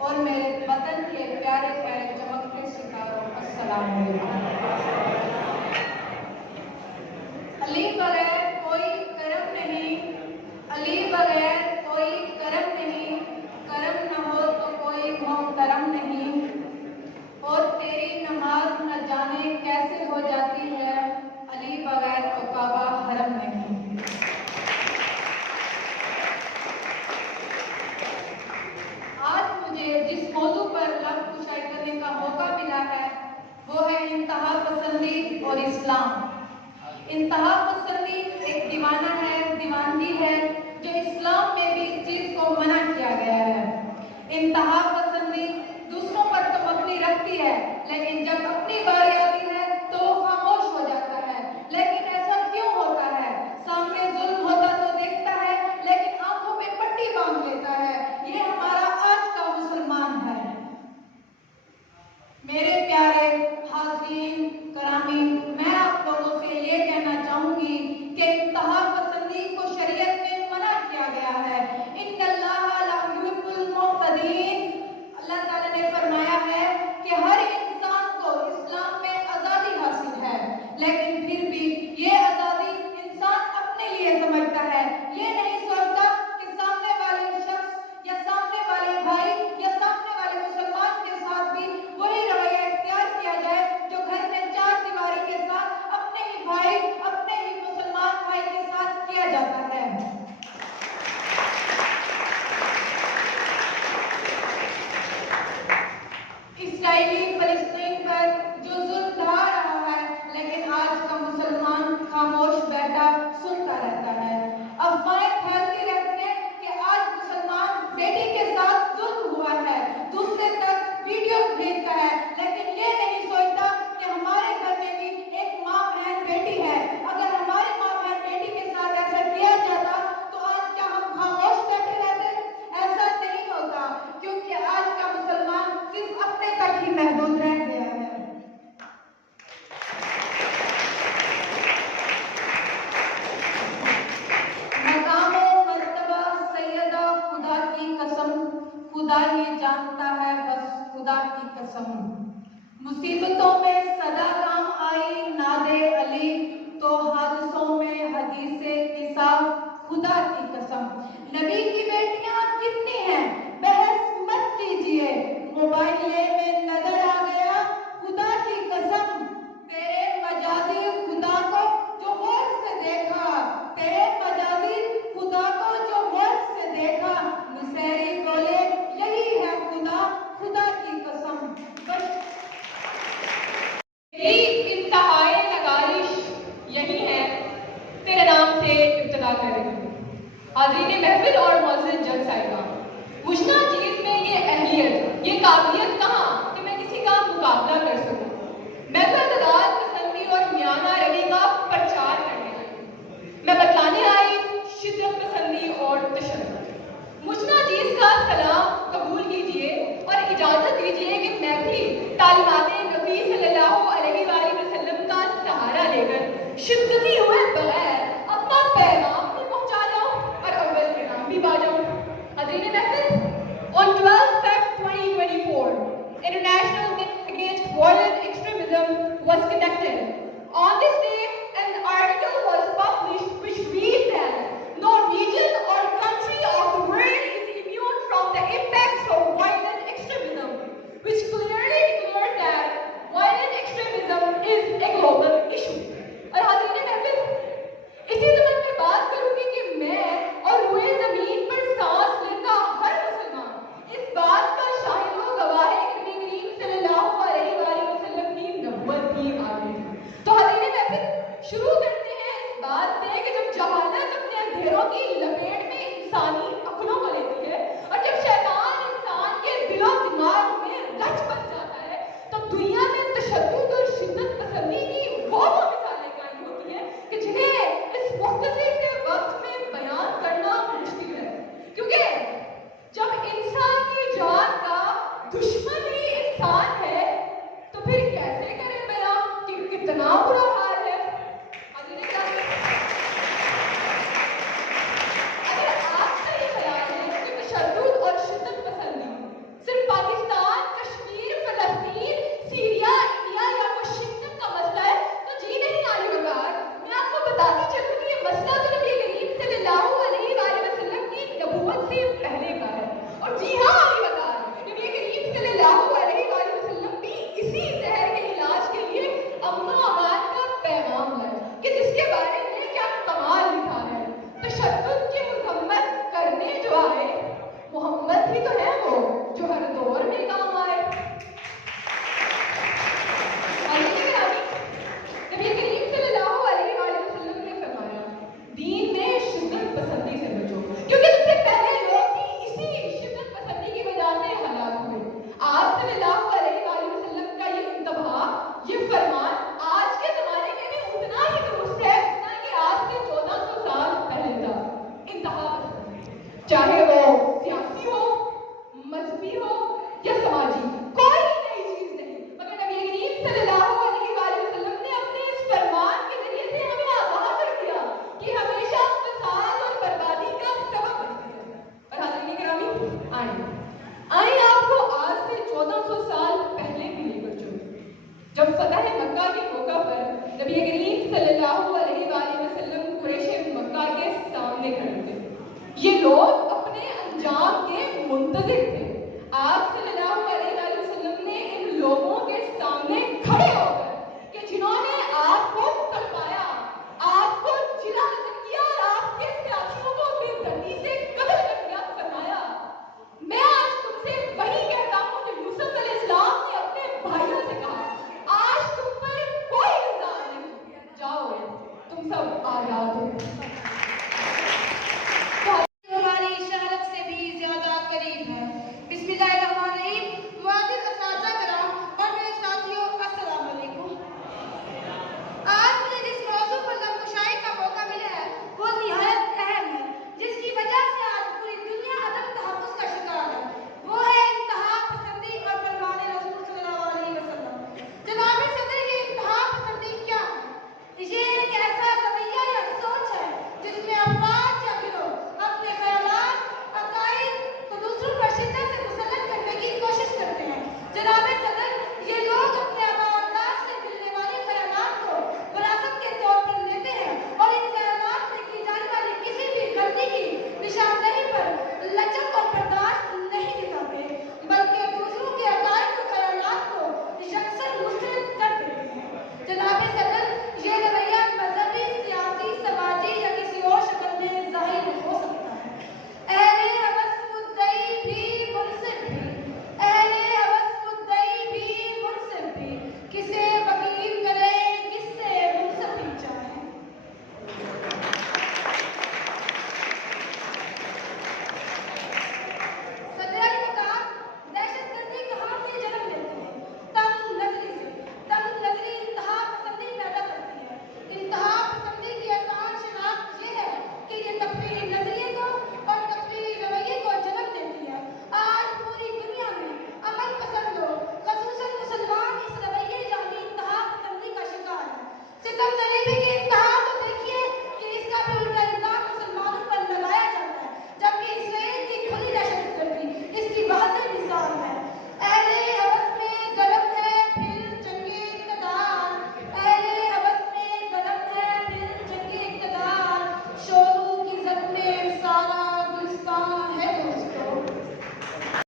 اور میرے وطن کے پیارے پیارے چمکتے ستاروں، السلام علیکم۔ علی بغیر کوئی کرم نہیں، علی بغیر کوئی کرم نہیں، کرم نہ ہو تو کوئی محترم نہیں، اور تیری نماز نہ جانے کیسے ہو جاتی ہے، علی بغیر تو کعبہ حرم نہیں۔ آج مجھے جس موضوع پر لفظ کشائی کرنے کا موقع ملا ہے وہ ہے انتہا پسندی اور اسلام۔ انتہا پسندی ایک دیوانہ ہے، دیوانگی ہے جو اسلام میں بھی اس چیز کو منع کیا گیا ہے۔ انتہا پسندی دوسروں پر تو مبنی رکھتی ہے، لیکن جب اپنی باری آتی ہے تو وہ خاموش ہو جاتا ہے۔ لیکن ایسا کیوں ہوتا ہے؟ سامنے ظلم ہوتا تو دیکھتا ہے، لیکن آنکھوں پہ پٹی باندھ لیتا ہے۔ یہ ہمارا آج کا مسلمان ہے۔ میرے پیارے حاضرین کرامی، میں آپ لوگوں سے یہ کہنا چاہوں گی کہ انتہا پسندی کو شریعت میں منع کیا گیا ہے۔ ان اللہ لا یحب المعتدین، اللہ تعالیٰ نے فرمایا ہے کہ ہر انسان کو اسلام میں آزادی حاصل ہے، لیکن پھر بھی یہ آزادی انسان اپنے لیے سمجھتا ہے۔ یہ نہیں سوچتا کہ سامنے والے شخص یا سامنے والے بھائی یا سامنے والے مسلمان کے ساتھ بھی وہی رویہ اختیار کیا جائے جو گھر میں چار دیواری کے ساتھ اپنے ہی بھائی، اپنے ہی مسلمان بھائی کے ساتھ کیا جاتا ہے۔ اسرائیلی فلسطین پر جو ظلم ڈھا رہا ہے، لیکن آج کا مسلمان خاموش بیٹھا سنتا رہتا ہے۔ افواہیں پھیلتی رہتی ہیں کہ آج مسلمان بیٹی کے ساتھ ظلم ہوا ہے، دوسرے تک ویڈیو بھیجتا ہے، لیکن یہ نہیں سوچتا کہ ہمارے گھر میں بھی ایک ماں بہن بیٹی ہے۔ اگر ہماری ماں بہن بیٹی کے ساتھ ایسا کیا جاتا تو آج کیا ہم خاموش بیٹھے رہتے؟ ایسا نہیں ہوتا، کیونکہ آج کا مسلمان صرف اپنے تک ہی محدود رہ گیا ہے۔ مقام و مرتبہ سیدہ خدا کی قسم، خدا ہی جانتا ہے بس خدا کی قسم، مصیبتوں میں صدا کام آئی ناد علی، تو حادثوں میں حدیث قصہ خدا کی قسم۔ نبی کی بیٹیاں کتنی ہیں بحث مت کیجیے، موبائلے میں نظر آ گیا خدا کی قسم، تیرے مجازی خدا کو جو غور سے دیکھا، تیرے مجازی خدا کو جو غور سے دیکھا، نصیری بولے یہی ہے خدا، خدا کی قسم۔ میری انتہائی نگارش یہی ہے، تیرے نام سے ابتدا کریں۔ حاضرین محفل اور معزز جج صاحبان، مجھنا چیز میں یہ اہلیت، یہ قابلیت کہاں کہ میں کسی کا مقابلہ کر سکوں؟ میں تو اعتدال پسندی اور میانہ روی کا پرچار کرنے آئی، میں بتلانے آئی شدت پسندی اور تشدد۔ مجھنا چیز کا سلام قبول کیجیے اور اجازت دیجیے کہ میں بھی تعلیمات نبی صلی اللہ علیہ وآلہ وسلم کا سہارا لے کر شدت